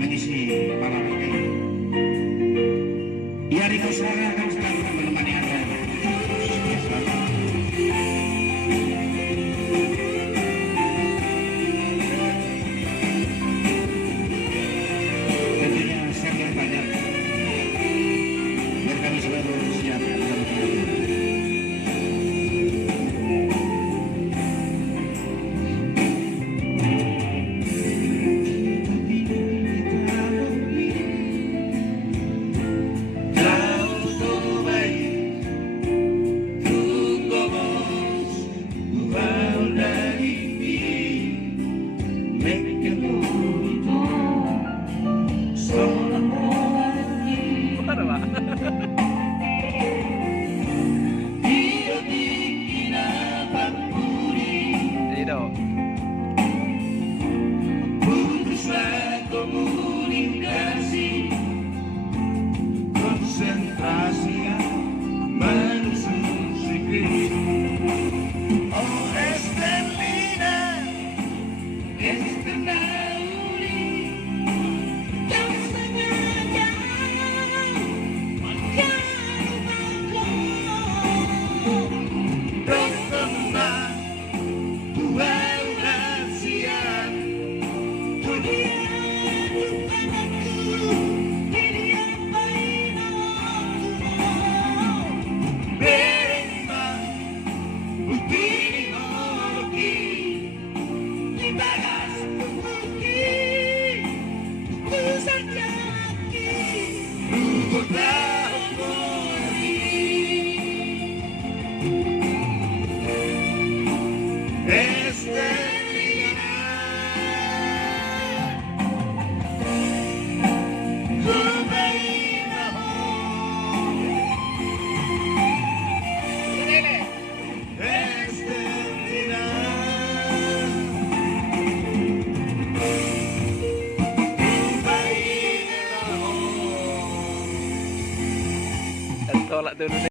mengisi malam ini. Ya, Riko Suara akan selalu menemani Anda. Tentunya sekian banyak. Biar kami selalu siap dalam hidup. Putuslah komunikasi, konsentrasi menuju skrip. Oh Estelina, Estenauli, Kau sengaja berteman buat rahasian dunia. Berima teknologi Dibalas bukti Pusat kaki Rukutlah murni Estelina, Kubainaho Estelina, Tolak dulu nih.